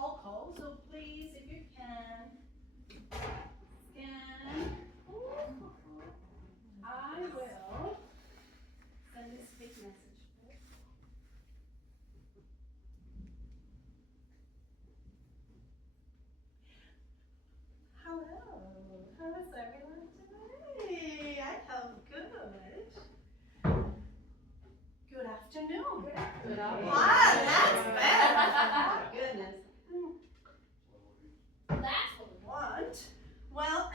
roll call, so please, if you can, scan. I will send this big message. Hello, how is everyone today? I hope good. Good afternoon. Good afternoon. Wow, that's better. Oh, goodness. That's what we want. Well,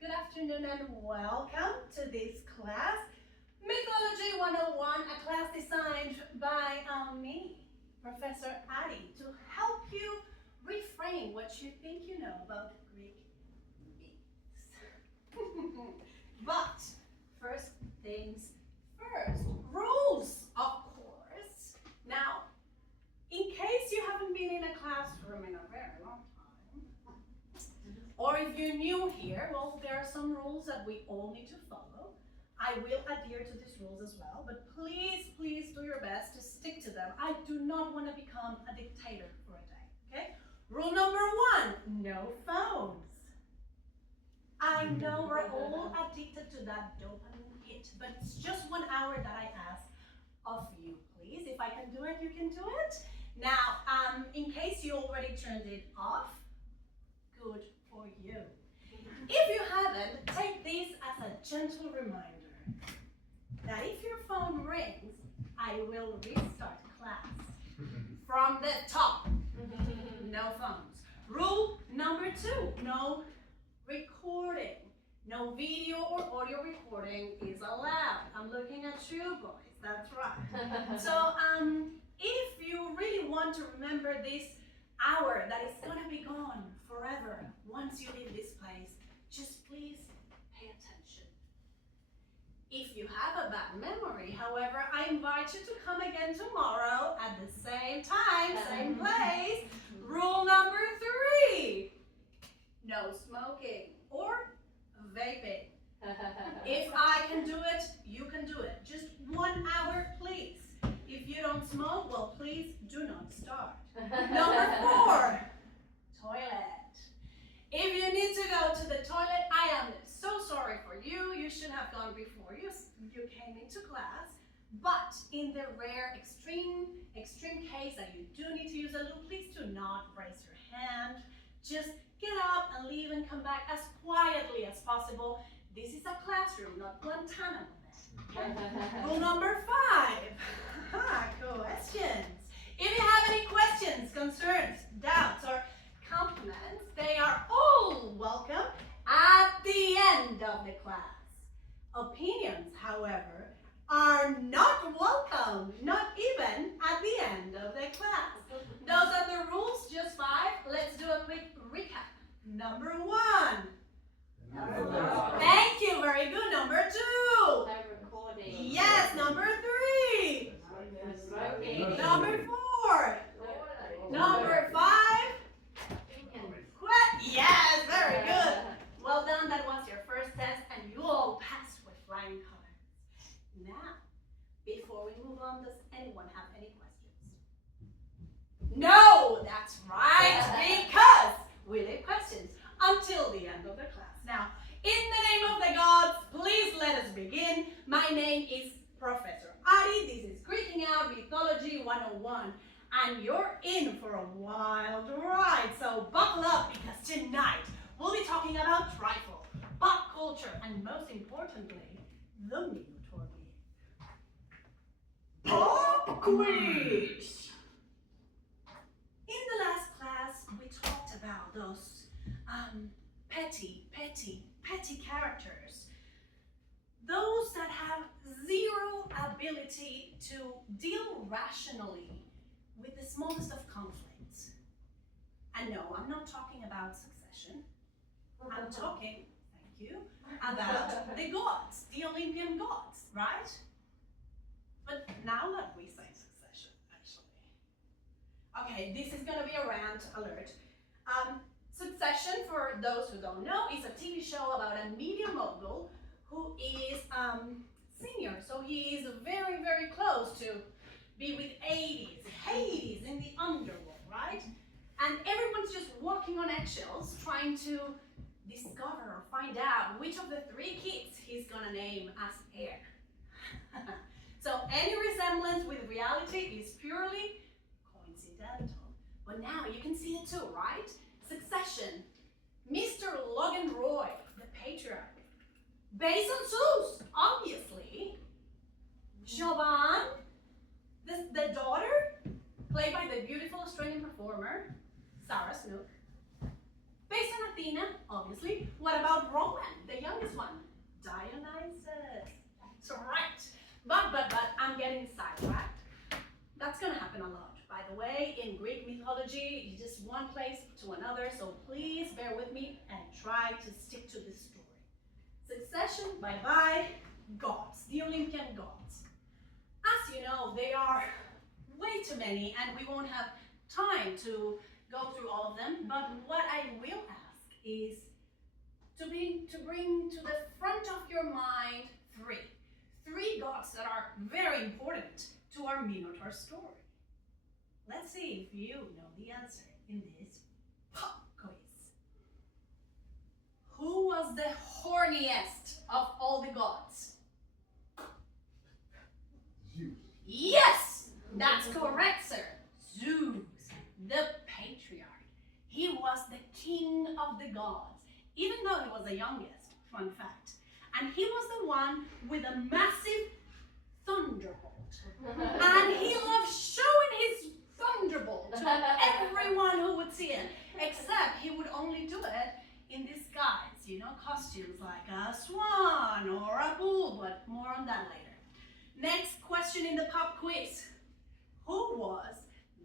good afternoon and welcome to this class, Mythology 101, a class designed by me, Professor Adi, to help you reframe what you think you know about Greek myths. But first things first, rules, of course. Now, in case you haven't been in a classroom in a very long time, or if you're new here, well, there are some rules that we all need to follow. I will adhere to these rules as well, but please, please do your best to stick to them. I do not want to become a dictator for a day, okay? Rule number 1, no phones. I know we're all addicted to that dopamine hit, but it's just 1 hour that I ask of you, please. If I can do it, you can do it. Now, in case you already turned it off, good for you. If you haven't, take this as a gentle reminder that if your phone rings, I will restart class from the top. No phones. Rule number 2, no recording. No video or audio recording is allowed. I'm looking at you boys, that's right. So if you really want to remember this hour that is gonna be gone forever once you leave this place, just please pay attention. If you have a bad memory, however, I invite you to come again tomorrow at the same time, same place. Rule number 3, no smoking or vaping. If I can do it, you can do it. Just 1 hour, please. If you don't smoke, well, please do not start. Number 4, toilet. If you need to go to the toilet, I am so sorry for you. You should have gone before you came into class. But in the rare extreme case that you do need to use a loo, please do not raise your hand. Just get up and leave and come back as quietly as possible. This is a classroom, not Guantanamo. Okay? Rule number 5, questions. If you have any questions, concerns, doubts, or compliments, they are all welcome at the end of the class. Opinions, however, are not welcome, not even at the end of the class. Those are the rules, just 5. Let's do a quick recap. Number 1. Thank you, very good. Number 2. No recording. Yes, number 3. No smoking. Number 4. Number 5. Yes, very good. Well done, that was your first test and you all passed with flying colors. Now, before we move on, does anyone have any questions? No, that's right, because we leave questions until the end of the class. Now, in the name of the gods, please let us begin. My name is Professor Adi. This is Greeking Out Mythology 101. And you're in for a wild ride, so buckle up because tonight we'll be talking about trifle, pop culture, and most importantly, the Minotaur myth. Pop quiz! In the last class, we talked about those petty characters. Those that have zero ability to deal rationally with the smallest of conflicts. And no, I'm not talking about Succession. I'm talking, thank you, about the gods, the Olympian gods, right? But now that we say Succession, actually. Okay, this is gonna be a rant alert. Succession, for those who don't know, is a TV show about a media mogul who is senior. So he is very, very close to be with Hades in the underworld, right? And everyone's just walking on eggshells trying to discover or find out which of the 3 kids he's gonna name as heir. So any resemblance with reality is purely coincidental. But now you can see it too, right? Succession. Mr. Logan Roy, the patriarch. Based on Zeus, obviously. Siobhan, the daughter, played by the beautiful Australian performer, Sarah Snook. Based on Athena, obviously. What about Roman, the youngest one? Dionysus. That's right. But I'm getting sidetracked. That's gonna happen a lot. By the way, in Greek mythology, it's just one place to another, so please bear with me and try to stick to this story. Succession, bye-bye, gods, the Olympian gods. As you know, they are way too many and we won't have time to go through all of them, but what I will ask is to bring to the front of your mind 3 gods that are very important to our Minotaur story. Let's see if you know the answer in this pop quiz. Who was the horniest of all the gods? Zeus. Yes, that's correct, sir. Zeus, the patriarch. He was the king of the gods, even though he was the youngest, fun fact. And he was the one with a massive thunderbolt. And he loved showing his thunderbolt to everyone who would see it, except he would only do it in disguise, you know, costumes like a swan or a bull, but more on that later. Next question in the pop quiz. Who was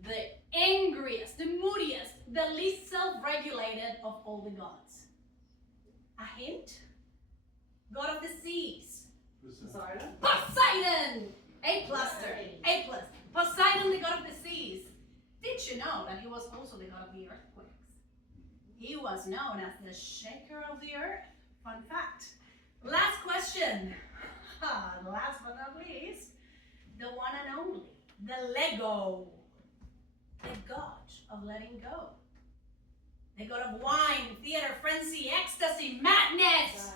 the angriest, the moodiest, the least self-regulated of all the gods? A hint? God of the seas. Poseidon. Poseidon! A cluster. A plus. Poseidon, the god of the seas. Did you know that he was also the god of the earthquakes? He was known as the shaker of the earth. Fun fact. Last question. Last but not least, the one and only, the Lego. The god of letting go. The god of wine, theater, frenzy, ecstasy, madness.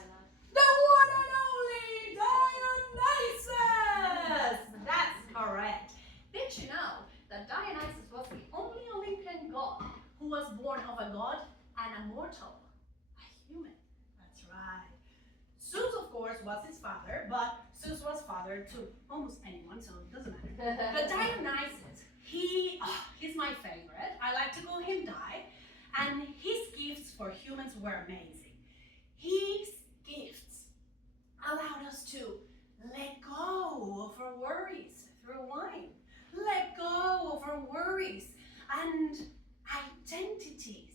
The one and only Dionysus! That's correct. Did you know that Dionysus was the only Olympian god who was born of a god and a mortal, a human? That's right. Zeus, of course, was his father, but Zeus was father to almost anyone, so it doesn't matter. But Dionysus, he's my favorite. I like to call him Di, and his gifts for humans were amazing. His gifts allowed us to let go of our worries through wine, let go of our worries and identities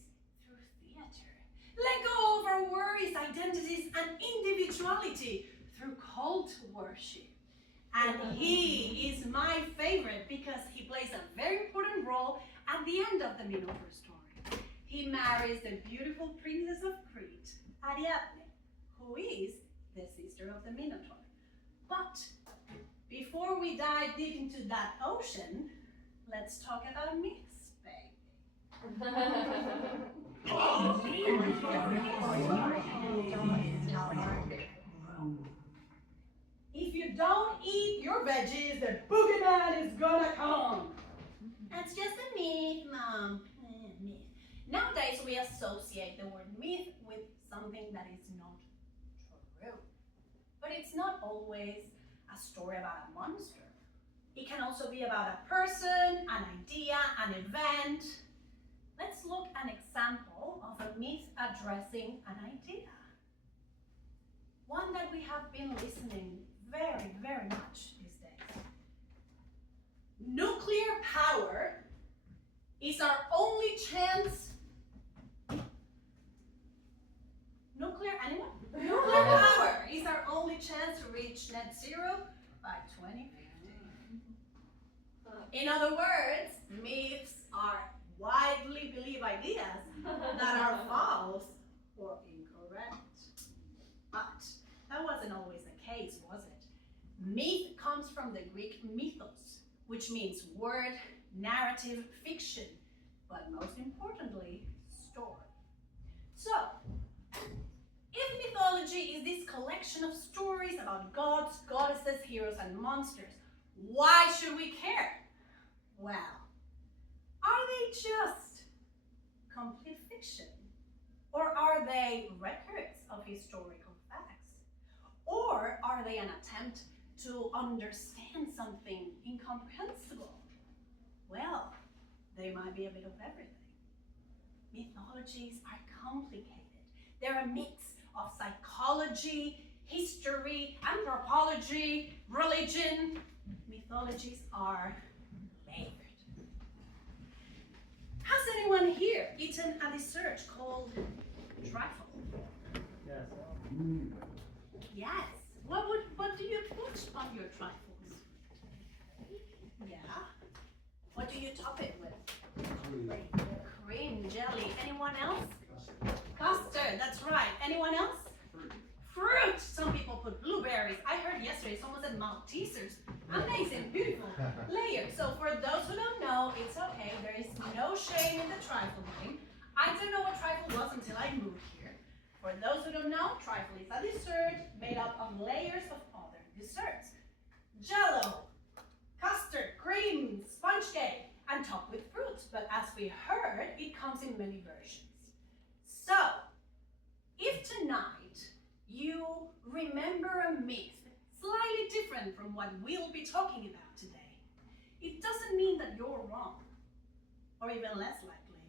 through theater, let go of our worries, identities and individuality through cult worship. And he is my favorite because he plays a very important role at the end of the Minotaur story. He marries the beautiful princess of Crete, Ariadne, who is the sister of the Minotaur. But before we dive deep into that ocean, let's talk about myths, baby. If you don't eat your veggies, the boogeyman is gonna come. That's just a myth, Mom. Myth. Nowadays, we associate the word myth with something that is not true. But it's not always a story about a monster. It can also be about a person, an idea, an event. Let's look at an example of a myth addressing an idea. One that we have been listening very, very much these days. Nuclear power is our only chance. Anyone? Nuclear power is our only chance to reach net zero by 2050. In other words, myths are widely believed ideas that are false or incorrect. But that wasn't always the case, was it? Myth comes from the Greek mythos, which means word, narrative, fiction. but most importantly, story. So, if mythology is this collection of stories about gods, goddesses, heroes, and monsters, why should we care? Well, are they just complete fiction? Or are they records of historical facts? Or are they an attempt to understand something incomprehensible? Well, they might be a bit of everything. Mythologies are complicated. They're a mix of psychology, history, anthropology, religion. Mythologies are layered. Has anyone here eaten a dessert called trifle? Yes. Yes. What do you put on your trifles? Yeah. What do you top it with? Cream, jelly. Anyone else? Custard, that's right. Anyone else? Fruit. Some people put blueberries. I heard yesterday someone said Maltesers. Amazing, beautiful layer. So for those who don't know, it's okay. There is no shame in the trifle game. I didn't know what trifle was until I moved here. For those who don't know, trifle is a dessert made up of layers of other desserts. Jello, custard, cream, sponge cake, and topped with fruit. But as we heard, it comes in many versions. So, if tonight you remember a myth slightly different from what we'll be talking about today, it doesn't mean that you're wrong, or even less likely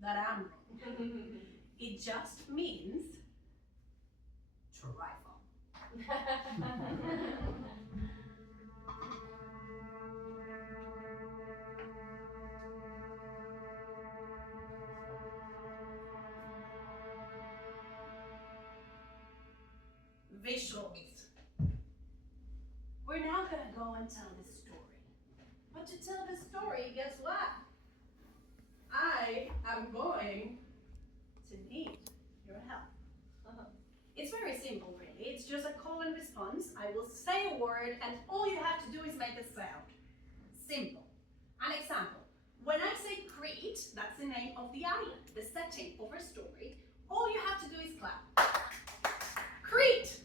that I'm wrong. It just means trifle. Visuals. We're now going to go and tell this story. But to tell this story, guess what? I am going to need your help. It's very simple, really. It's just a call and response. I will say a word, and all you have to do is make a sound. Simple. An example. When I say Crete, that's the name of the island, the setting of our story, all you have to do is clap. Crete!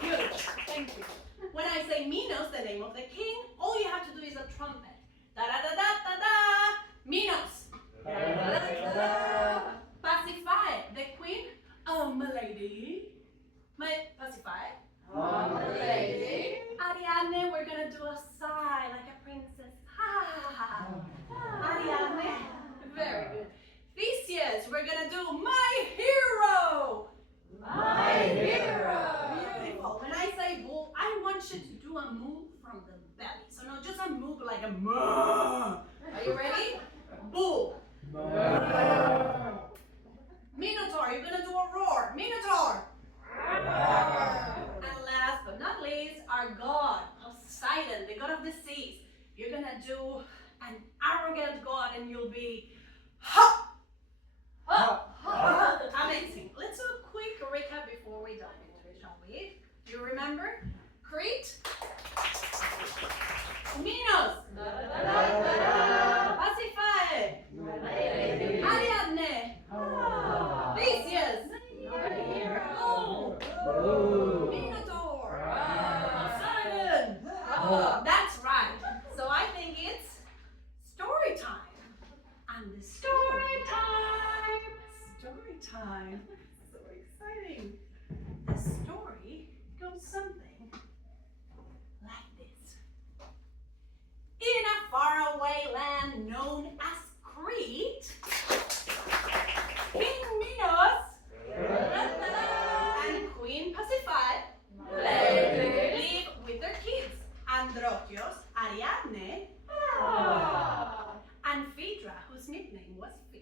Good, thank you. When I say Minos, the name of the king, all you have to do is a trumpet. Da-da-da-da-da-da! Minos! Da-da-da-da-da! Pacify, the queen. Oh, my lady. Pacify. Oh, my lady. Ariadne, we're gonna do a sigh like a princess. Ha! Ariadne, very good. Theseus, we're gonna do my hero. My hero. Beautiful. When I say bull, I want you to do a move from the belly. So not just a move like a moo. Are you ready? Bull. Minotaur, you're gonna do a roar. Minotaur. And last but not least, our god, Poseidon, the god of the seas. You're gonna do an arrogant god and you'll be ha! Ha! Amazing. Let's do a quick recap before we dive into it, shall we? You remember? Crete? Minos? Pacify? Ariadne? Theseus? Oh! Minotaur? Poseidon? That's right. So I think it's story time. And the story time. So exciting. The story goes something like this. In a faraway land known as Crete, King Minos and Queen Pasiphae live with their kids, Androkios, Ariadne, and Phaedra, whose nickname was Phi.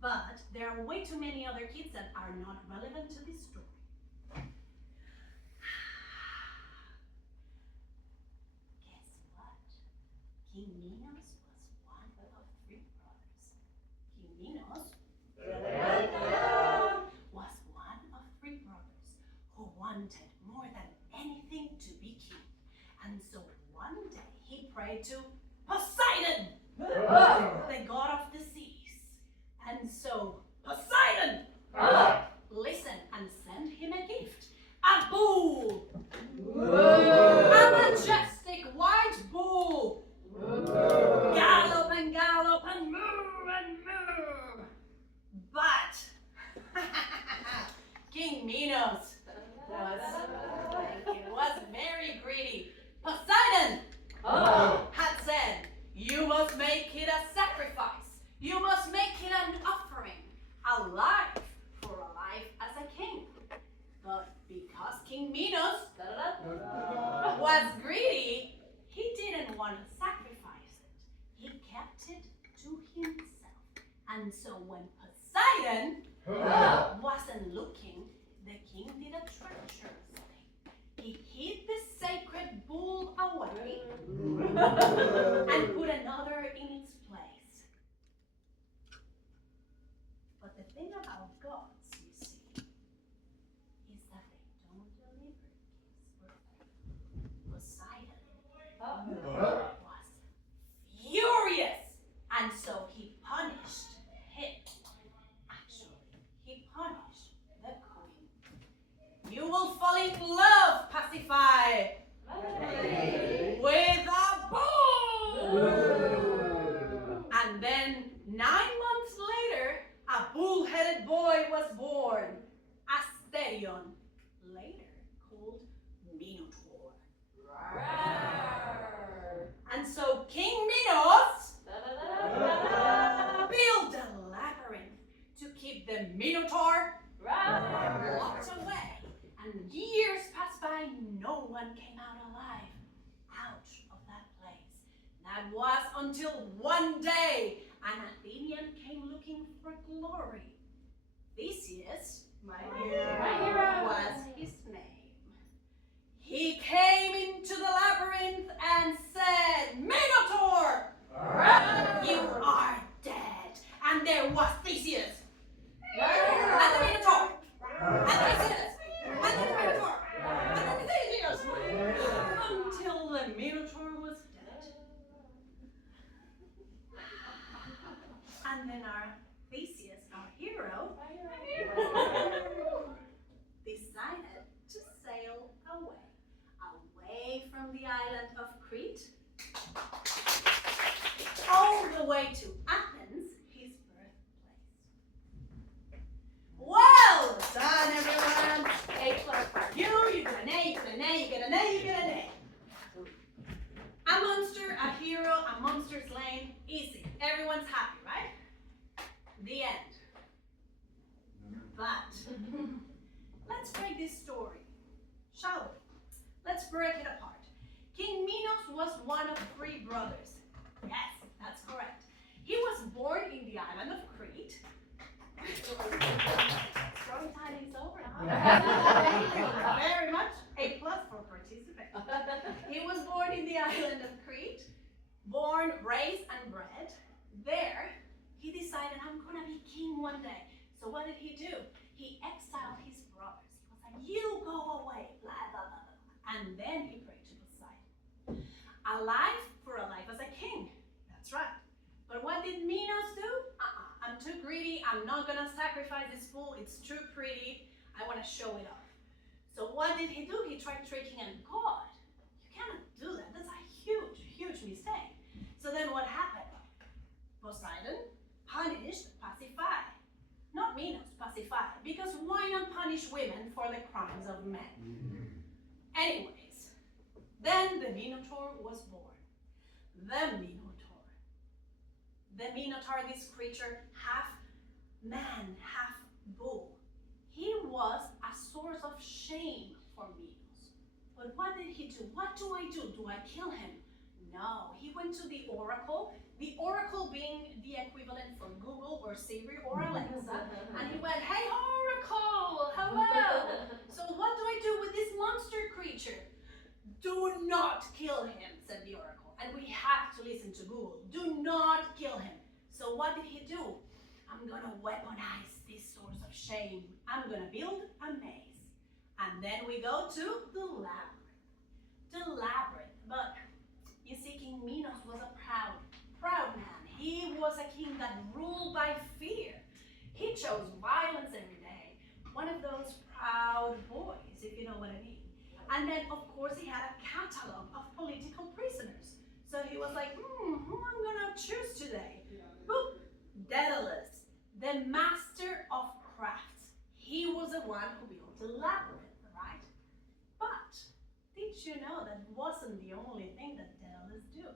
But there are way too many other kids that are not relevant to this story. Guess what? King Minos was one of three brothers. King Minos was one of three brothers who wanted more than anything to be king. And so one day he prayed to Poseidon. King Minos was very greedy. Poseidon had said, you must make it a sacrifice. You must make it an offering, a life for a life as a king. But because King Minos was greedy, he didn't want to sacrifice it. He kept it to himself. And so when Poseidon wasn't looking, the king did a treacherous thing. He hid the sacred bull away and put another in its place. But the thing about gods, you see, is that they don't deliver gifts perfectly. Poseidon was furious, and so he punished him. Actually, he punished the queen. You will fall in love, Pasiphae, with a bull. And then 9 months later, a bull-headed boy was born, Asterion, later called Minotaur. And so King Minos built a labyrinth to keep the Minotaur locked away. And years passed by, no one came out alive out of that place. That was until one day an Athenian came looking for glory. Theseus, my hero, was his name. He came into the labyrinth and said, Minotaur, you are dead. And there was Theseus, and the Minotaur, and Theseus, and then the Minotaur, and then Theseus, until the Minotaur was dead. And then our Theseus, our hero, decided to sail away from the island of Crete, all the way to Athens, his birthplace. Well done, everyone. A plus for you. You get an A, you get an A, you get an A, you get an A. A monster, a hero, a monster slain. Easy. Everyone's happy, right? The end. But let's break this story, shall we? Let's break it apart. King Minos was one of 3 brothers. Yes, that's correct. He was born in the island of Crete. Story time is over now. Thank you very much. A plus for participating. He was born in the island of Crete, born, raised, and bred. There, he decided, I'm going to be king one day. So what did he do? He exiled his brothers. He was like, you go away, blah, blah, blah, blah. And then he prayed to Poseidon. A life for a life as a king. That's right. But what did Minos do? I'm too greedy. I'm not going to sacrifice this bull. It's too pretty. I want to show it off. So what did he do? He tried tricking a god. You cannot do that. That's a huge, huge mistake. So then what happened? Poseidon punished Pasiphae. Not Minos, Pasiphae. Because why not punish women for the crimes of men? Anyways, then the Minotaur was born. The Minotaur. The Minotaur, this creature, half man, half bull. He was a source of shame for Minos. But what did he do? What do I do? Do I kill him? No, he went to the oracle being the equivalent for Google or Siri or Alexa, and he went, hey oracle, hello. So what do I do with this monster creature? Do not kill him, said the oracle. And we have to listen to Google. Do not kill him. So what did he do? I'm gonna weaponize this source of shame. I'm gonna build a maze. And then we go to the labyrinth. The labyrinth. But you see, King Minos was a proud man. He was a king that ruled by fear. He chose violence every day. One of those proud boys, if you know what I mean. And then, of course, he had a catalog of political prisoners. So he was like, who I'm gonna choose today? Boop, Daedalus, the master of crafts. He was the one who built the you know that wasn't the only thing that Daedalus do.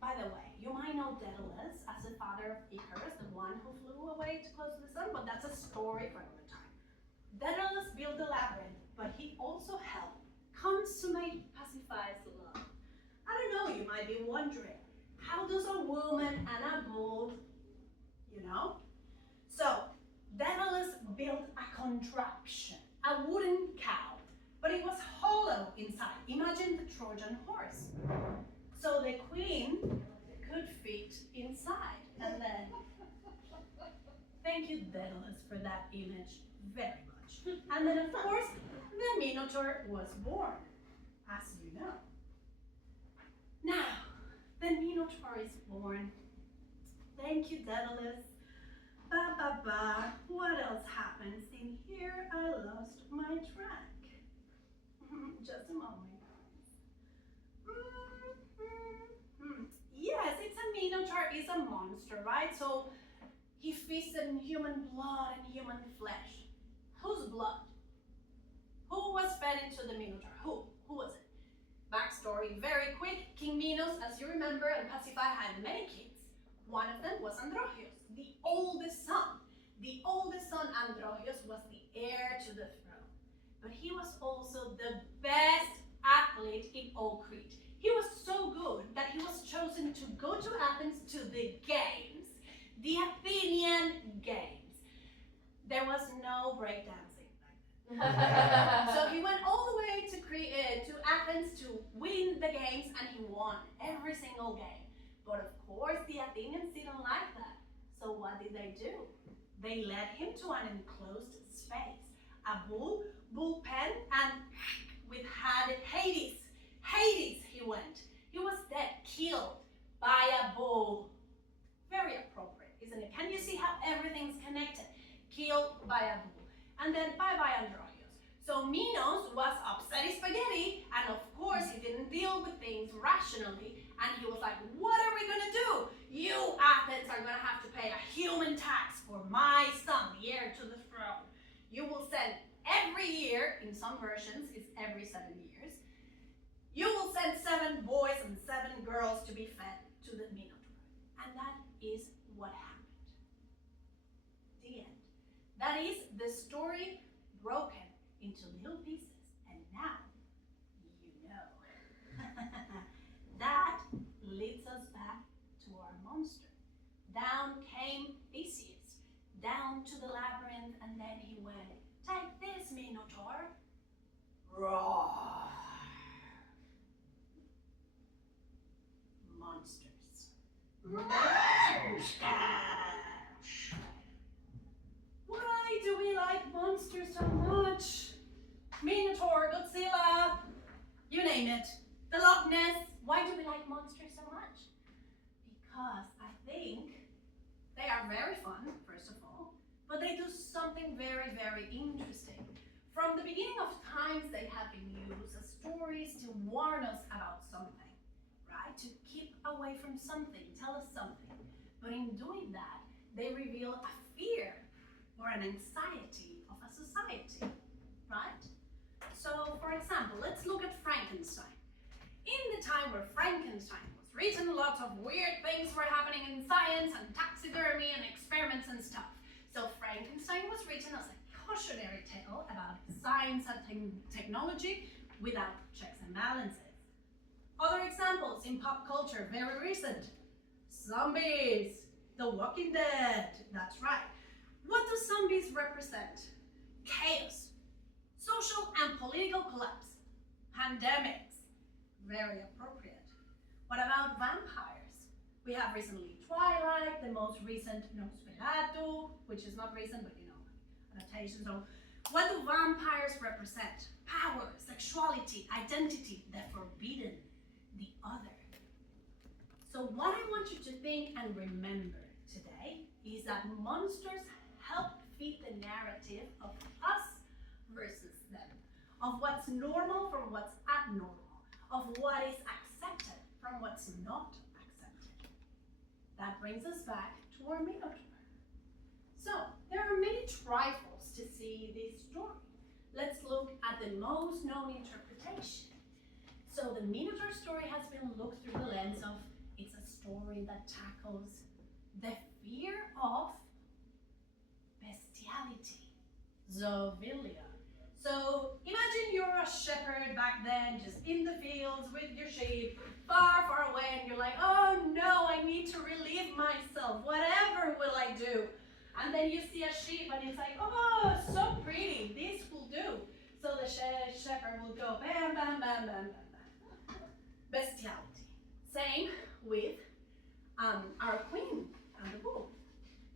By the way, you might know Daedalus as the father of Icarus, the one who flew away too close to the sun, but that's a story for another time. Daedalus built the labyrinth, but he also helped consummate Pasiphae's love. I don't know, you might be wondering, how does a woman and a bull, So, Daedalus built a contraption, a wooden cow, but it was hollow inside. Imagine the Trojan horse. So the queen could fit inside, and then, thank you Daedalus for that image very much. And then of course, the Minotaur was born, as you know. Now, the Minotaur is born. Thank you Daedalus. What else happens in here? I lost my track. Just a moment. Yes, it's a Minotaur, is a monster, right? So he feasts on human blood and human flesh. Whose blood? Who was fed into the Minotaur? Who was it? Backstory, very quick. King Minos, as you remember, and Pasiphae had many kids. One of them was Androgeus, the oldest son. The oldest son, Androgeus, was the heir to the throne. But he was also the best athlete in all Crete. He was so good that he was chosen to go to Athens to the games, the Athenian games. There was no breakdancing back then. So he went all the way to Athens to win the games, and he won every single game. But of course, the Athenians didn't like that. So what did they do? They led him to an enclosed space, a bullpen, and with Hades. Hades he went. He was dead, killed by a bull. Very appropriate, isn't it? Can you see how everything's connected? Killed by a bull. And then bye-bye Androgeus. So Minos was upset as spaghetti, and of course he didn't deal with things rationally, and he was like, what are we gonna do? You Athens are gonna have to pay a human tax for my son, the heir to the throne. You will send every year, in some versions it's every 7 years, you will send 7 boys and 7 girls to be fed to the Minotaur. And that is what happened. The end. That is the story broken into little pieces. And now, you know. That leads us back to our monster. Down came Theseus, down to the labyrinth, and then he went, take this, Minotaur. Roar. Monsters. Why do we like monsters so much? Minotaur, Godzilla, you name it. The Loch Ness. Why do we like monsters so much? Because I think they are very fun, first of all, but they do something very, very interesting. From the beginning of times, they have been used as stories to warn us about something, right? To keep away from something, tell us something. But in doing that, they reveal a fear or an anxiety of a society, right? So, for example, let's look at Frankenstein. In the time where Frankenstein was written, lots of weird things were happening in science and taxidermy and experiments and stuff. So Frankenstein was written as a cautionary tale about science and technology without checks and balances. Other examples in pop culture, very recent. Zombies, The Walking Dead, that's right. What do zombies represent? Chaos, social and political collapse, pandemics, very appropriate. What about vampires? We have recently Twilight, the most recent Nosferatu, which is not recent, but you know, adaptation. So what do vampires represent? Power, sexuality, identity, the forbidden, the other. So what I want you to think and remember today is that monsters help feed the narrative of us versus them, of what's normal from what's abnormal, of what is accepted from what's not accepted. That brings us back to our Minotaur. So there are many trifles to see this story. let's look at the most known interpretation. So the Minotaur story has been looked through the lens of it's a story that tackles the fear of bestiality, zoophilia. So imagine you're a shepherd back then, just in the fields with your sheep, far, far away, and you're like, oh no, I need to relieve myself. Whatever will I do? And then you see a sheep and it's like, oh, so pretty, this will do. So the shepherd will go bam, bam, bam, bam, bam, bam. Bestiality. Same with our queen and the bull.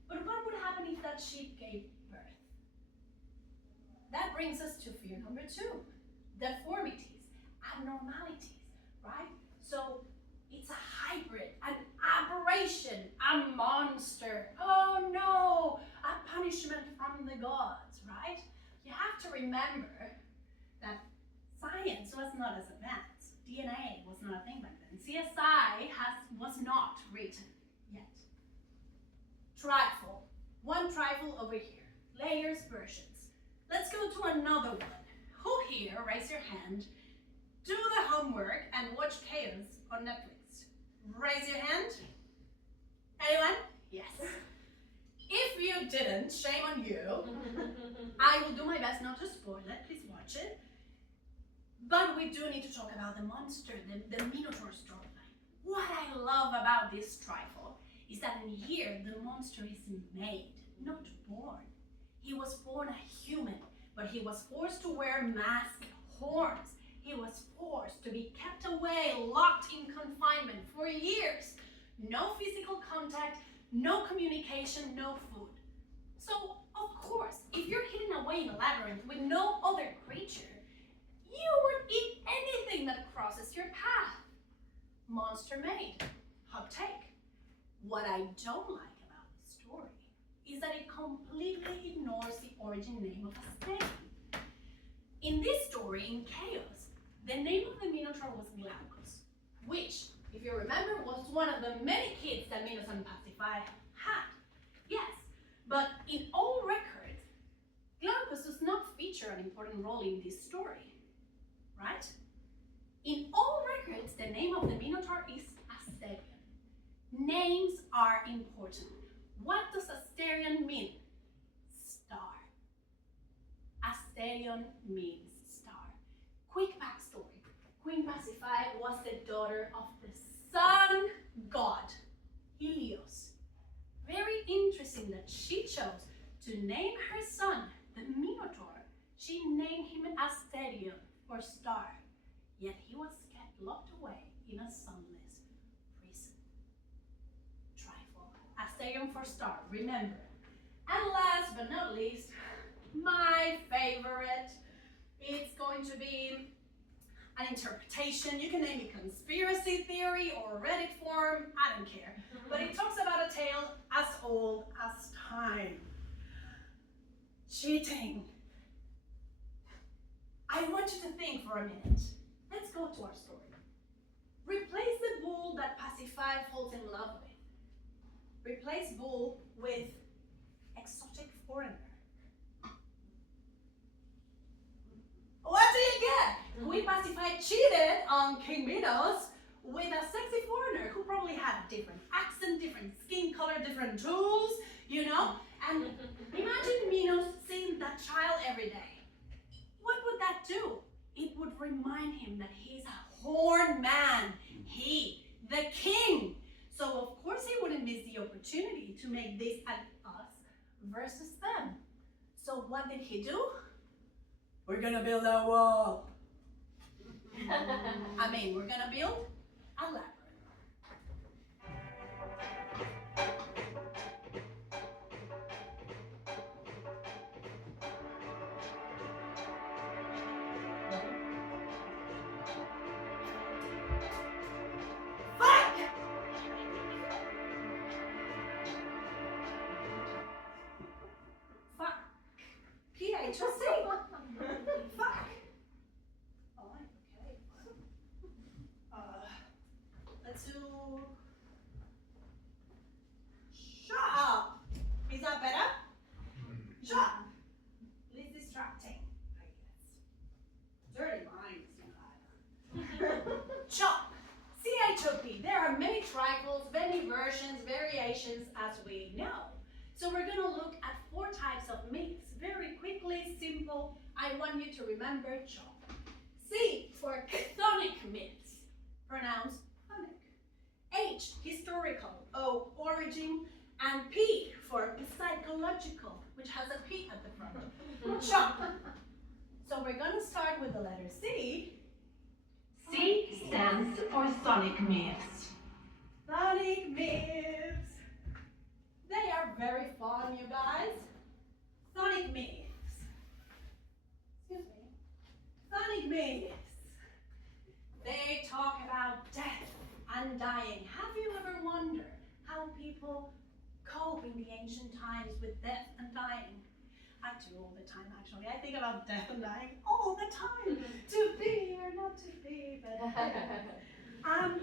But what would happen if that sheep gave birth? That brings us to fear number 2, deformities, abnormalities, right? So it's a hybrid, an aberration, a monster. Oh no, a punishment from the gods, right? You have to remember that science was not as advanced. DNA was not a thing back then. CSI was not written yet. Trifle. One trifle over here. Layers versions. Let's go to another one. Who here, raise your hand, do the homework and watch Chaos on Netflix? Raise your hand. Anyone? Yes. If you didn't, shame on you. I will do my best not to spoil it. Please watch it. But we do need to talk about the monster, the Minotaur storyline. What I love about this trifle is that in here, the monster is made, not born. He was born a human, but he was forced to wear masked horns. He was forced to be kept away, locked in confinement for years. No physical contact, no communication, no food. So, of course, if you're hidden away in a labyrinth with no other creature, you would eat anything that crosses your path. Monster made. Hot take. What I don't like about the story is that it completely ignores the origin name of Asterion. In this story, in Chaos, the name of the Minotaur was Glaucus, which, if you remember, was one of the many kids that Minos and Pasiphae had. Yes, but in all records, Glaucus does not feature an important role in this story, right? In all records, the name of the Minotaur is Asterion. Names are important. What does Asterion mean? Star. Asterion means star. Quick backstory. Queen Pasiphae was the daughter of the sun god, Helios. Very interesting that she chose to name her son, the Minotaur. She named him Asterion, for star. Yet he was kept locked away in a sunless prison. Trifle. Asterion for star, remember. And last but not least, my favorite. It's going to be an interpretation. You can name it conspiracy theory or Reddit forum, I don't care. But it talks about a tale as old as time. Cheating. I want you to think for a minute. Let's go to our story. Replace the bull that Pasiphae falls in love with. Replace bull with exotic foreigner. What do you get? Queen Pasiphae cheated on King Minos with a sexy foreigner who probably had different accent, different skin color, different tools, you know? And imagine Minos seeing that child every day. What would that do? It would remind him that he's a horned man. He, the king. So of course he wouldn't miss the opportunity to make this an us versus them. So what did he do? We're gonna build a wall. We're gonna build a labyrinth. P-H-O-C. Fuck. Oh, okay. many versions, variations as we know. So we're going to look at 4 types of myths. Very quickly, simple. I want you to remember CHOP. C for chthonic myths, pronounced chthonic. H, historical. O, origin. And P for psychological, which has a P at the front. CHOP. So we're going to start with the letter C. C stands for chthonic myths. Chthonic myths. They are very fun, you guys. Chthonic myths. Excuse me. Chthonic myths. They talk about death and dying. Have you ever wondered how people cope in the ancient times with death and dying? I do all the time, actually. I think about death and dying all the time. To be or not to be, but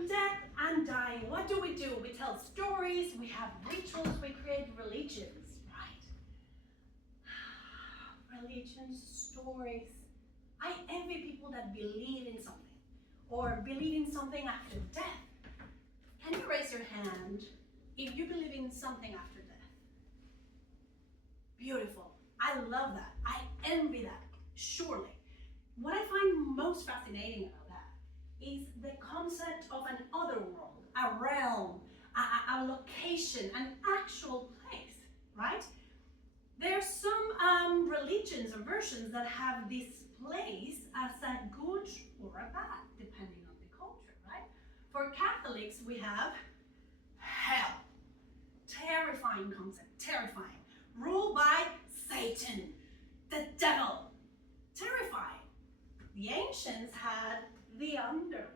death and dying. What do? We tell stories, we have rituals, we create religions, right? Religions, stories. I envy people that believe in something or believe in something after death. Can you raise your hand if you believe in something after death? Beautiful. I love that. I envy that, surely. What I find most fascinating about that is the concept of an other world, a realm, a location, an actual place, right? There are some religions or versions that have this place as a good or a bad, depending on the culture, right? For Catholics, we have hell. Terrifying concept, terrifying. Ruled by Satan, the devil. Terrifying. The ancients had the underworld,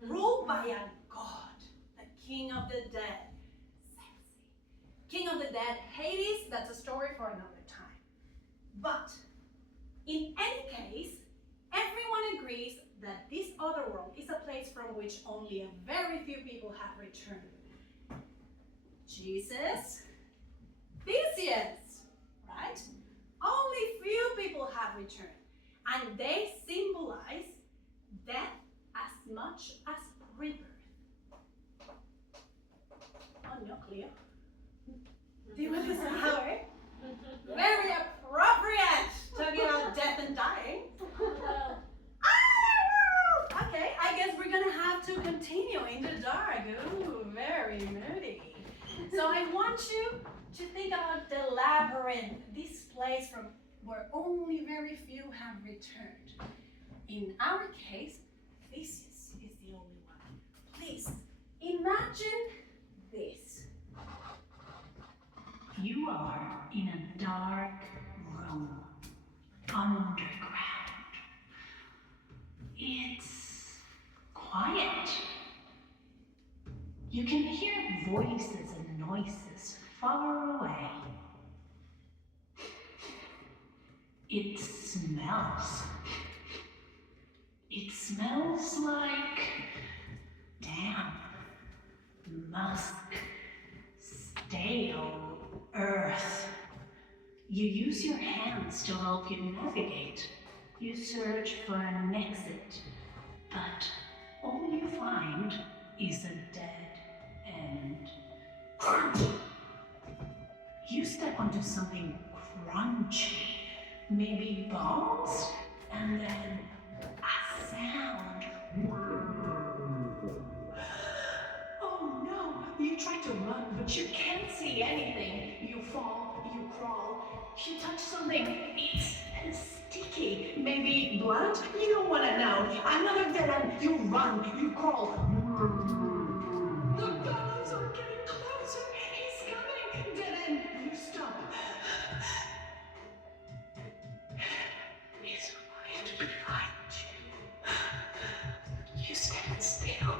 ruled by a god, the king of the dead. Sexy. King of the dead, Hades, that's a story for another time. But in any case, everyone agrees that this other world is a place from which only a very few people have returned. Jesus, Theseus, right? Only few people have returned. And they symbolize death as much as rebirth. Oh no, Cleo. Do you want this flower? Very appropriate, talking about death and dying. Okay, I guess we're gonna have to continue in the dark. Ooh, very moody. So I want you to think about the labyrinth, this place from where only very few have returned. In our case, Theseus is the only one. Please, imagine this. You are in a dark room, underground. It's quiet. You can hear voices and noises far away. It smells. It smells like damp, musk, stale earth. You use your hands to help you navigate. You search for an exit, but all you find is a dead end. You step onto something crunchy, maybe bones, and then a sound. Oh no, you try to run, but you can't see anything. You fall, you crawl, you touch something, it's sticky, maybe blood? You don't want to know. Another dead end, you run, you crawl. The bellows are getting closer, he's coming. Dead end, you stop. He's right behind you. You stand still.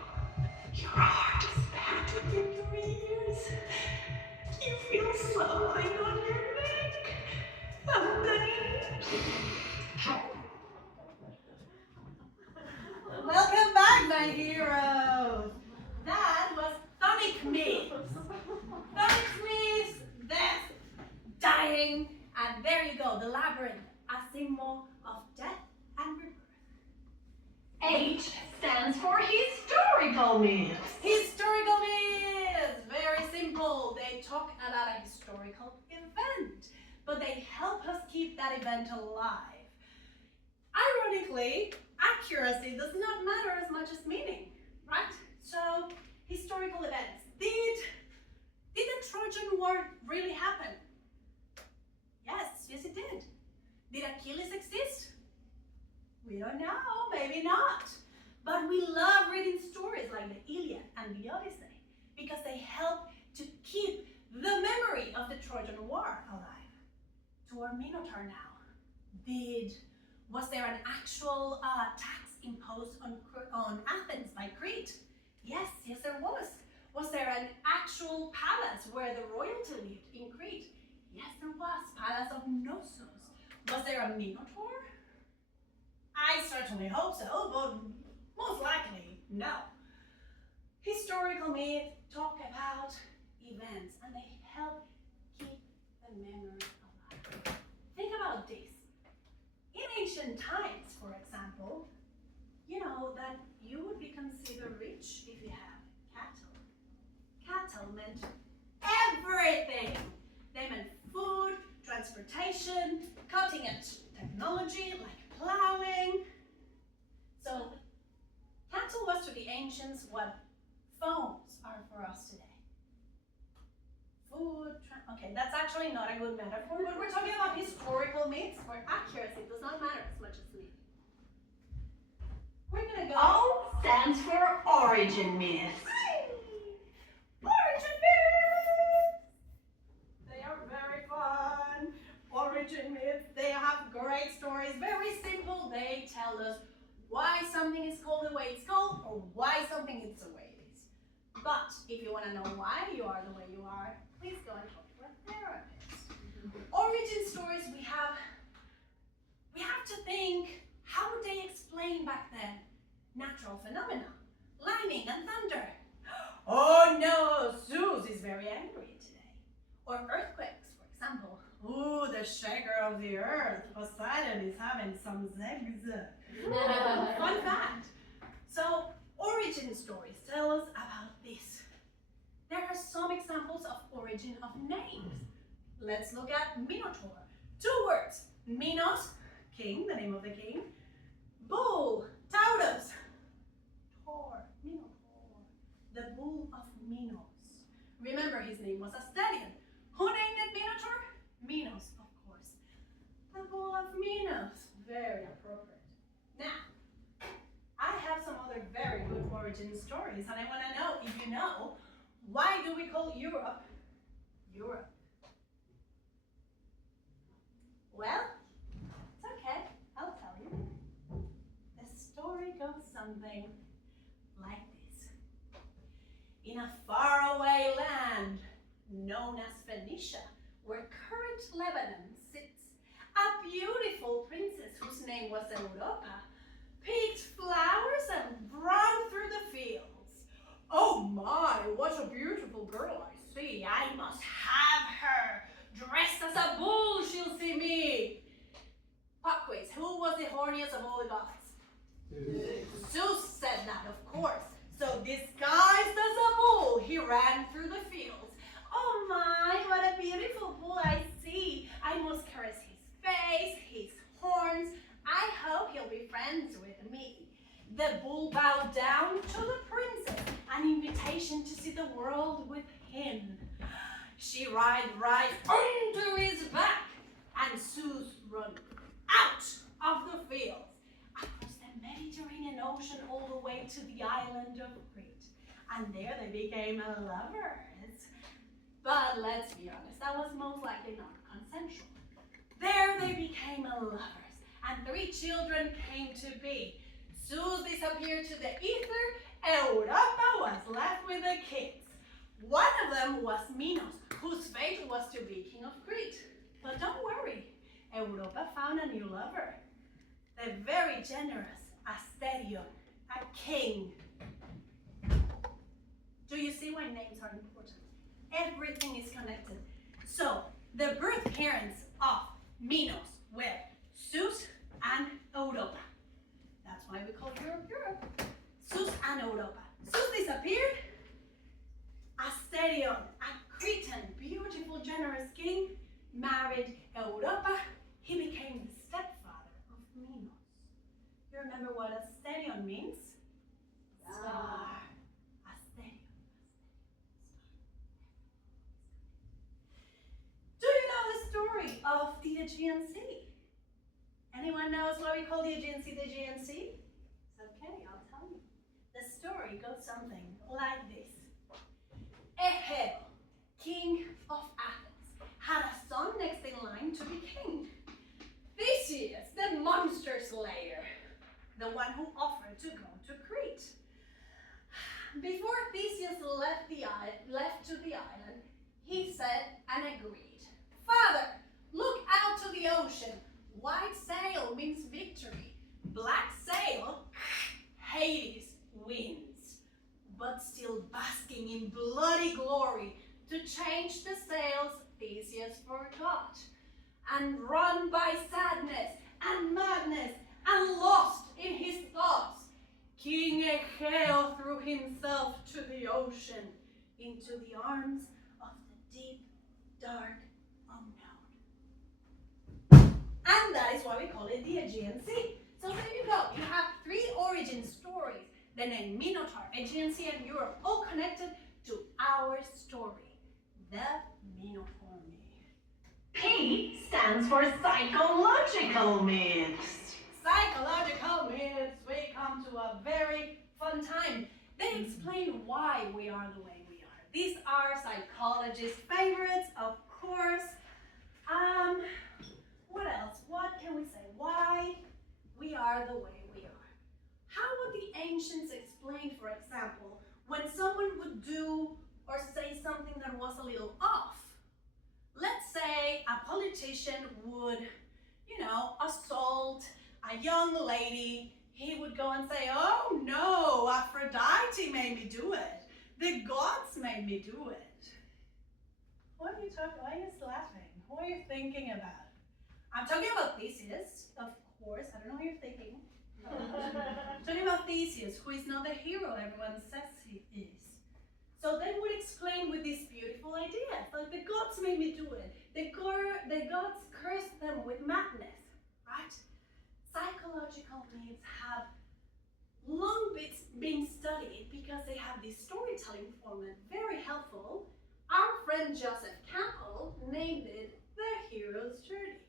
Your heart is pounding in your ears. You feel something on your neck. And then... Welcome back, my heroes. That was Chthonic myths. Chthonic myths, death, dying, and there you go, the labyrinth, a symbol of death and rebirth. H stands for historical historical myths. Historical myths! Very simple. They talk about a historical event, but they help us keep that event alive. Ironically, accuracy does not matter as much as meaning, right? So, historical events. Did the Trojan War really happen? Yes, it did. Did Achilles exist? We don't know, maybe not. But we love reading stories like the Iliad and the Odyssey because they help to keep the memory of the Trojan War alive. To our Minotaur now. Was there an actual tax imposed on Athens by Crete? Yes, there was. Was there an actual palace where the royalty lived in Crete? Yes, there was. Palace of Knossos. Was there a Minotaur? I certainly hope so, but most likely, no. Historical myths talk about events and they help keep the memory alive. Think about this. In ancient times, for example, you know that you would be considered rich if you have cattle. Cattle meant everything. They meant food, transportation, cutting-edge technology like plowing. So cattle was to the ancients what phones are for us today. Food, okay, that's actually not a good metaphor, but we're talking about historical myths where accuracy does not matter as much as meaning. We're gonna go. O stands for origin myths. Origin myths! They are very fun. Origin myths, they have great stories, very simple. They tell us why something is called the way it's called or why something is the way it is. But if you want to know why you are the way you are, please go and talk to a therapist. Origin stories, we have to think, how would they explain back then natural phenomena, lightning and thunder? Oh no, Zeus is very angry today. Or earthquakes, for example. Ooh, the shaker of the earth, Poseidon is having some zegs. Fun fact. So, origin stories tell us about this. There are some examples of origin of names. Let's look at Minotaur. 2 words. Minos, king, the name of the king. Bull, Taurus. Tor, Minotaur, the bull of Minos. Remember, his name was a stallion. Who named it Minotaur? Minos, of course. The bull of Minos. Very appropriate. Now, I have some other very good origin stories, and I want to know if you know, why do we call Europe, Europe? Well, it's okay, I'll tell you. The story goes something like this. In a faraway land known as Phoenicia, where current Lebanon sits, a beautiful princess whose name was Europa picked flowers and ran through the fields. Oh my, what a beautiful girl I see. I must have her. Dressed as a bull, she'll see me. Pop quiz, who was the horniest of all the gods? Zeus said that, of course. So disguised as a bull, he ran through the fields. Oh my, what a beautiful bull I see. I must caress his face, his horns. I hope he'll be friends with me. The bull bowed down to the princess, an invitation to see the world with him. She ride right onto his back, and Zeus run out of the fields, across the Mediterranean Ocean all the way to the island of Crete. And there they became lovers. But let's be honest, that was most likely not consensual. There they became lovers, and 3 children came to be. Zeus disappeared to the ether, Europa was left with the kids. One of them was Minos, whose fate was to be king of Crete. But don't worry, Europa found a new lover, the very generous Asterion, a king. Do you see why names are important? Everything is connected. So, the birth parents of Minos were Zeus and Europa. That's why we call Europe Europe. Zeus and Europa. Zeus disappeared. Asterion, a Cretan, beautiful, generous king, married Europa. He became the stepfather of Minos. You remember what Asterion means? Star. Asterion. Do you know the story of the Aegean Sea? Anyone knows why we call the Aegean Sea the Aegean Sea? It's okay, I'll tell you. The story goes something like this. Eheo, king of Athens, had a son next in line to be king. Theseus, the monster slayer, the one who offered to go to Crete. Before Theseus left to the island, he said and agreed, "Father, look out to the ocean. White sail means victory. Black sail, Hades wins." But still basking in bloody glory, to change the sails, Theseus forgot, and run by sadness and madness and lost in his thoughts, King Eheo threw himself to the ocean, into the arms of the deep, dark unknown. And that is why we call it the Aegean Sea. So there you go. You have three origin stories. The name Minotaur, Aegean Sea, and Europe, all connected to our story, the Minotaur myth. P stands for psychological myths. Psychological myths, we come to a very fun time. They explain why we are the way we are. These are psychologists' favorites, of course. What else? What can we say? Why we are the way we are. How would the ancients explain, for example, when someone would do or say something that was a little off? Let's say a politician would, assault a young lady. He would go and say, "Oh no, Aphrodite made me do it. The gods made me do it." What are you talking? Why are you laughing? What are you thinking about? I'm talking about Theseus, of course. I don't know what you're thinking. I'm talking about Theseus, who is not the hero everyone says he is. So they would explain with these beautiful ideas, like the gods made me do it. The gods cursed them with madness, right? Psychological myths have long been studied because they have this storytelling format, very helpful. Our friend Joseph Campbell named it the hero's journey.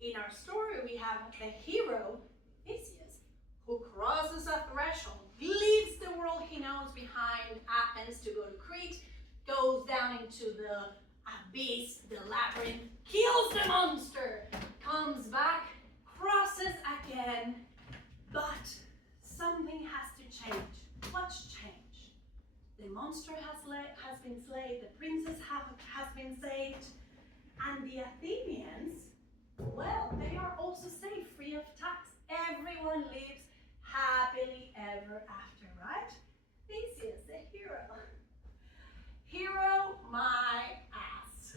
In our story, we have the hero, Theseus, who crosses a threshold, leaves the world he knows behind Athens to go to Crete, goes down into the abyss, the labyrinth, kills the monster, comes back, crosses again, but something has to change. What's changed? The monster has been slain, the princess has been saved, and the Athenians, well, they are also saved, free of tax. Everyone lives happily ever after, right? Theseus, the hero. Hero, my ass.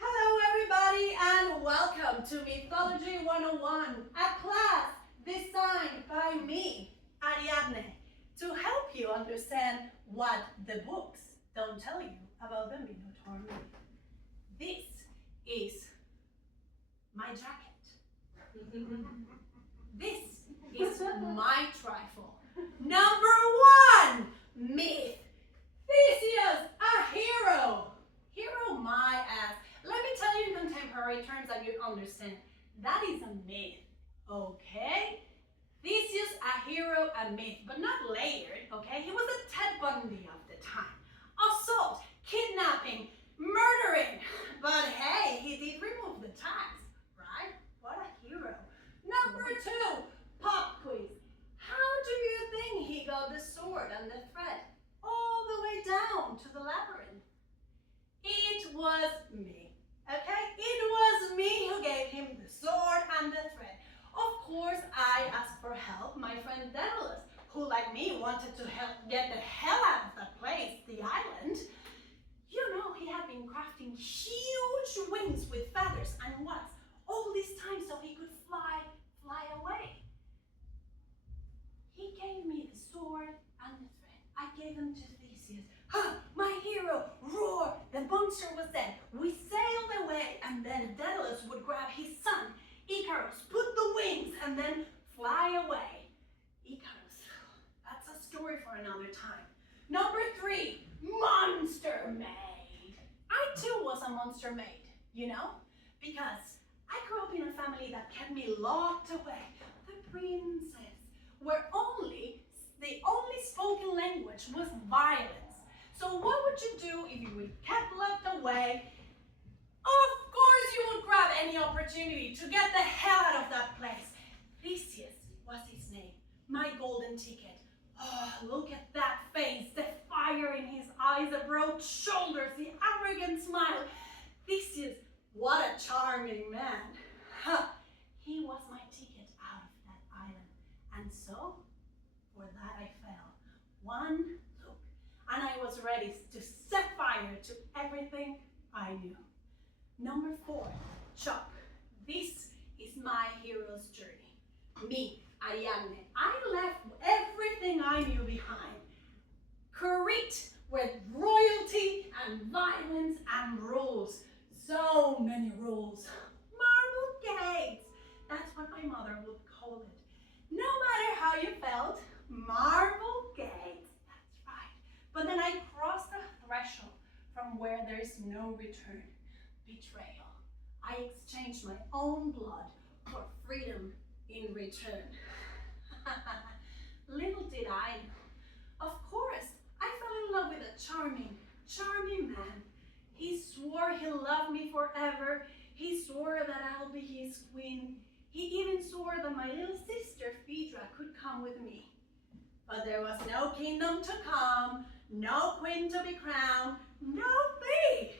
Hello everybody and welcome to Mythology 101, a class designed by me, Ariadne, to help you understand what the books don't tell you about the Minotaur myth. This is my jacket. This is my trifle. Number 1 myth. Theseus, a hero. Hero, my ass. Let me tell you in contemporary terms that you understand. That is a myth, okay? Theseus, a hero, a myth, but not layered, okay? He was a Ted Bundy of the time. Assault, kidnapping, murdering. But hey, he did remove the tags, right? What a hero. Number 2, pop quiz. How do you think he got the sword and the thread all the way down to the labyrinth? It was me, okay? It was me who gave him the sword and the thread. Of course, I asked for help, my friend Daedalus, who who like me wanted to get the hell out of that place, the island, you know, he had been crafting huge wings with feathers and what? All this time so he could fly away. He gave me the sword and the thread. I gave them to Theseus. My hero, roar! The monster was dead. We sailed away, and then Daedalus would grab his son, Icarus, put the wings, and then fly away. Icarus, that's a story for another time. Number 3, monster maid. I too was a monster maid, you know, because I grew up in a family that kept me locked away. The princess, where the only spoken language was violence. So what would you do if you were kept locked away? Of course you would grab any opportunity to get the hell out of that place. Theseus was his name, my golden ticket. Oh, look at that face, the fire in his eyes, the broad shoulders, the arrogant smile. Theseus, what a charming man. He was my ticket out of that island. And so, for that I fell. One look, and I was ready to set fire to everything I knew. Number 4, Chuck. This is my hero's journey. Me, Ariadne. I left everything I knew behind. Crete with royalty and violence and rules. So many rules. Marble gates. That's what my mother would call it. No matter how you felt, marble gates. That's right. But then I crossed the threshold from where there is no return. Betrayal. I exchanged my own blood for freedom in return. Little did I know. Of course, I fell in love with a charming man. He swore he'll love me forever. He swore that I'll be his queen. He even swore that my little sister, Phaedra, could come with me. But there was no kingdom to come, no queen to be crowned, no me.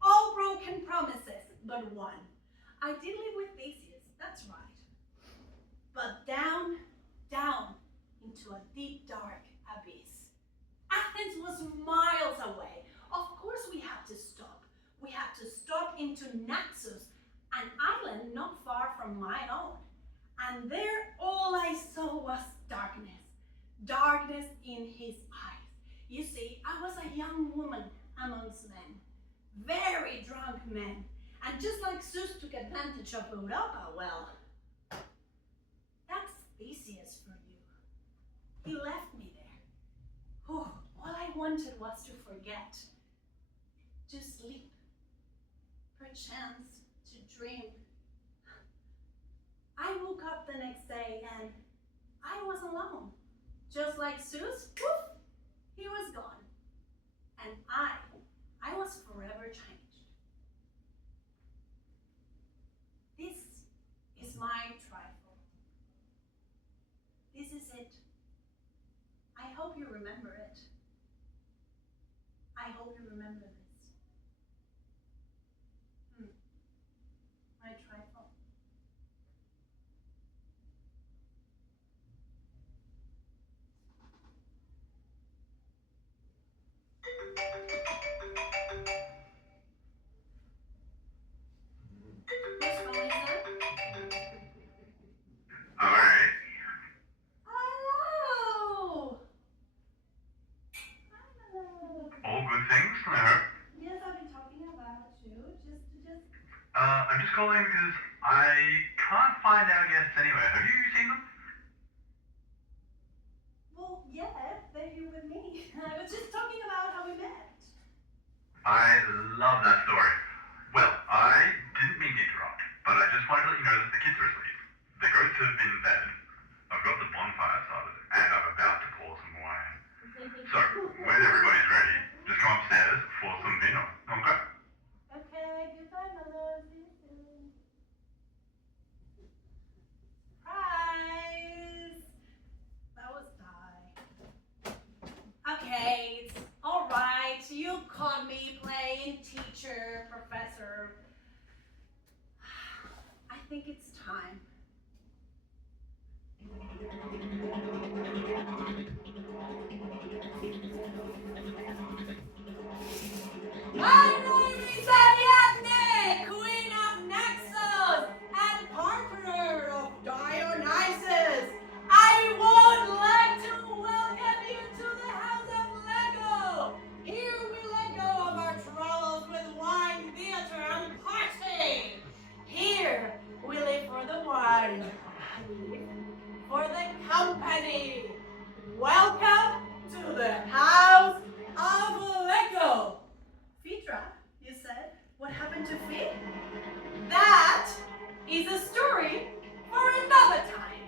All broken promises, but one. I did live with Theseus, that's right. But down into a deep, dark abyss. Athens was miles away. Of course we had to stop. We had to stop into Naxos, an island not far from my own. And there all I saw was darkness. Darkness in his eyes. You see, I was a young woman amongst men. Very drunk men. And just like Zeus took advantage of Europa, well, that's Theseus for you. He left me there. All I wanted was to forget, to sleep, perchance to dream. I woke up the next day and I was alone. Just like Zeus, poof, he was gone. And I was forever changed. This is my trifle. This is it. I hope you remember it. I hope you remember this. My trifle. Whose phone is that? Alright. Hello! Hello! All good things, I hope. Yes, I've been talking about you. Just. I'm just calling because I can't find our guests anywhere. Have you seen them? Well, yeah, they're here with me. I was just talking about how we met. I love that story. Well, I didn't mean to interrupt, but I just wanted to let you know that the kids are asleep. The ghosts have been fed. I've got the bonfire started, and I'm about to pour some wine. So, when everybody's ready, just come upstairs for some dinner, okay? Okay, goodbye, my love. See you soon. Surprise! That was Di. Okay, it's alright. You caught me playing teacher, professor. I think it's time. My name is Ariadne, Queen of Naxos and partner of Dionysus. I would like to welcome you to the House of Lego. Here we let go of our troubles with wine, theater, and party. Here we live for the wine, and live for the company. Welcome to the House of Lego. Phaedra, you said? What happened to Phaedra? That is a story for another time.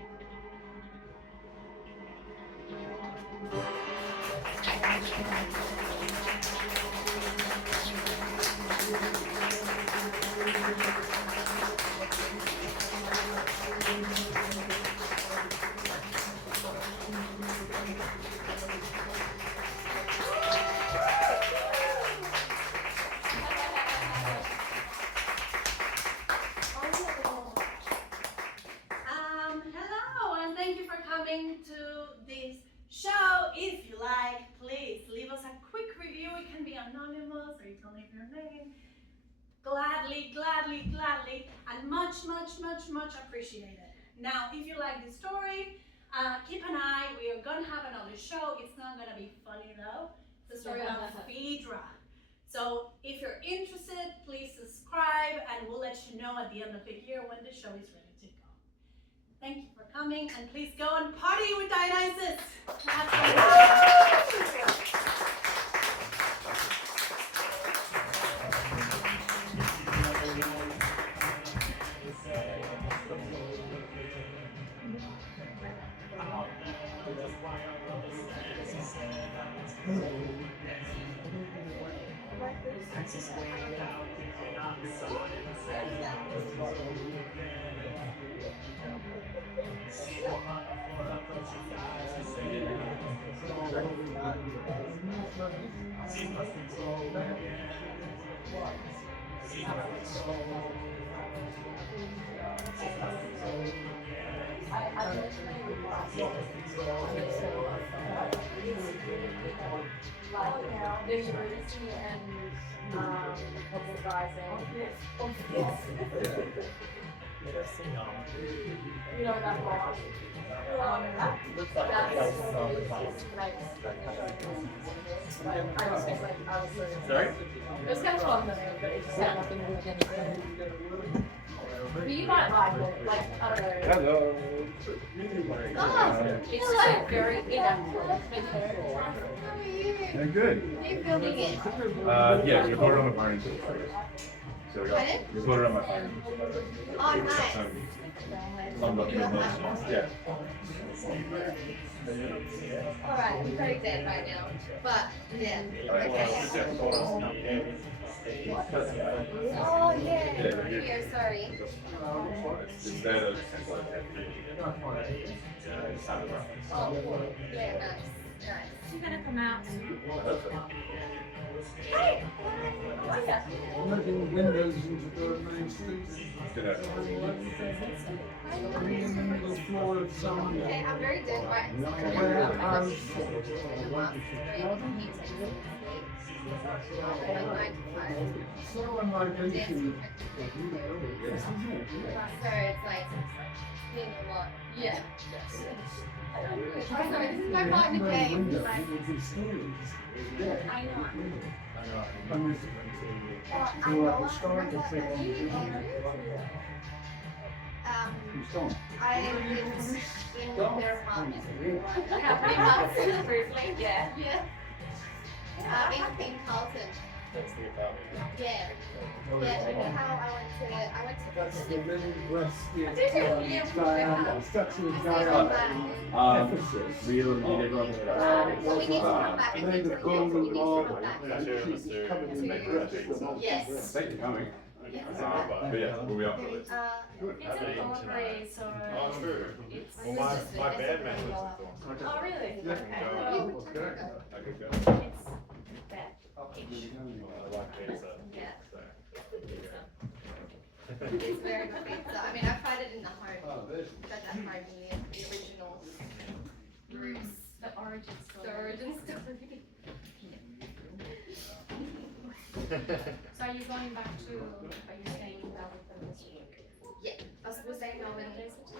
Hello, and thank you for coming to this show. If you like, please leave us a quick review. It can be anonymous, or you can leave your name. Gladly, gladly, gladly, and much appreciated. Now, if you like this story, keep an eye. We are gonna have another show. It's not gonna be funny though. It's the story of Phaedra. So if you're interested, please subscribe, and we'll let you know at the end of the year when the show is ready to go. Thank you for coming, and please go and party with Dionysus. There's emergency and a couple of guys you know that boss. Sorry? It was kind of fun though, but it just had nothing to do with anything. But you might like it, like, I don't know. Hello. Oh, it's like very inactive. Yeah, good. You're filming it. Yeah, we recorded on my phone. So we got Pardon? recorded on my phone. Oh, nice. I'm looking at this. Yeah. Alright, I'm pretty dead right now. But, yeah. Okay. Oh, yeah. Yeah. Here, sorry. It's there. Oh, cool. Yeah, nice. Nice. You're gonna come out soon. Hey! How are ya? Letting windows into the main street. In the floor of some Okay, I'm very dead right now. warehouse. So unlikely. So it's like, you know what? Yeah. Sorry, this is my partner James. I know. I lived in their apartment. How many months? Briefly, yeah. Yeah. In Carlton. Yeah. Yeah, you know how I went to Real needed rubber. so we need to come back and Then the visit. golden We need to law. come back. Yes. Thank you for coming. Yes. But yeah, we'll be up for it. It's a Broadway, so Oh, true. it's Well, my bad man lives Oh, really? Yeah. Okay. You would Good. go. I could go. It's bad. I like pizza. Yeah. So. It's very good pizza. I mean, I've tried it in the home. Tried that home in the original origin story. The origin story. So are you going back to, are you staying in Belgium this week? Yeah, we're staying over in this. So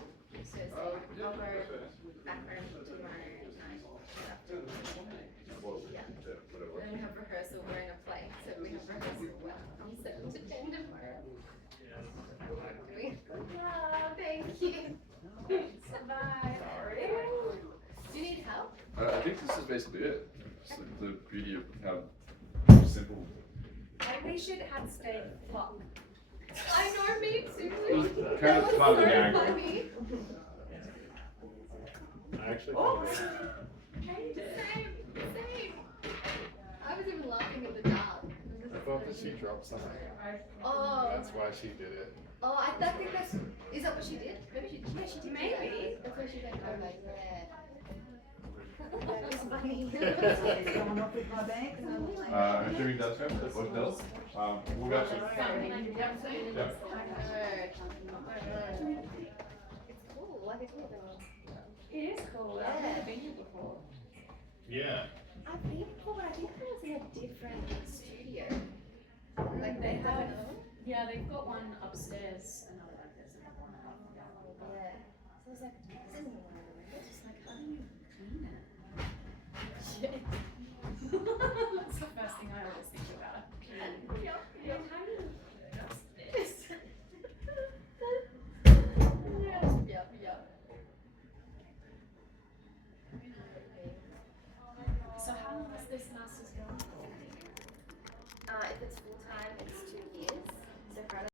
it's over back home tomorrow night. Yeah. We don't have rehearsal, we're in a play, so we have rehearsal from 7 to 10 tomorrow. Oh, thank you. Bye. Sorry. Do you need help? I think this is basically it. Just the beauty of how simple. Maybe we should have stayed flock. I know, me too. Kind of That was fun so gag. funny. I actually Oh. thought Same, same. I was even laughing at the dart. I thought that she dropped something. Oh. That's why she did it. Oh, I think that's. Is that what she did? Maybe she did. Yeah, she did. Maybe. That's what she went over. Yeah. That was funny. Jimmy does have the book does. We'll go to. Yeah. It's cool. Like it's cool. It is cool. I've never been here before. Yeah. I've been before, but I think I was in a different studio. Like They have, don't know. yeah, they've got one upstairs, another like this, another one up. Yeah. So I was like, this isn't